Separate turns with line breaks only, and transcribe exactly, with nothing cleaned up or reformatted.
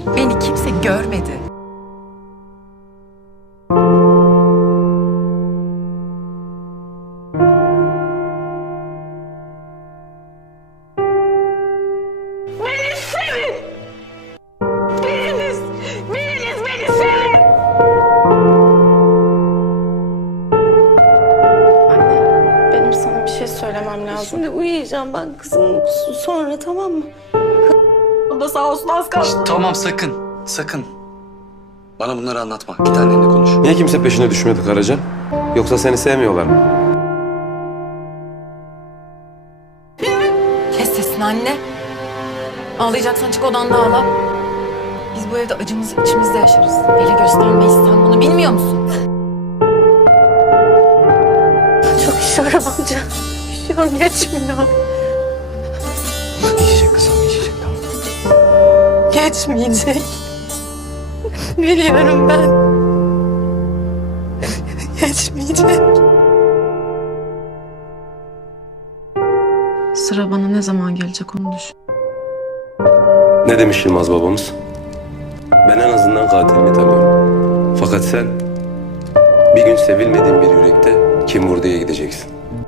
Beni kimse görmedi.
Beni sevin! Biriniz, biriniz beni sevin!
Anne, benim sana bir şey söylemem lazım.
Şimdi uyuyacağım ben kızım. Sonra tamam mı?
O da sağ olsun az kaldı.
Tamam sakın, sakın. Bana bunları anlatma. Git annenle konuş.
Niye kimse peşine düşmedi Karacan? Yoksa seni sevmiyorlar mı?
Kes sesini anne. Ağlayacaksan çık odanda ağla. Biz bu evde acımızı içimizde yaşarız. Eli göstermeyiz, sen bunu bilmiyor musun?
Çok üşüyorum amca. Üşüyorum, geçmiyor.
İçecek kızım, içecek tamam.
Geçmeyecek. Biliyorum ben. Geçmeyecek.
Sıra bana ne zaman gelecek onu düşün.
Ne demiş Yılmaz babamız? Ben en azından katilimi tanıyorum. Fakat sen bir gün sevilmediğin bir yürekte kim vur diye gideceksin.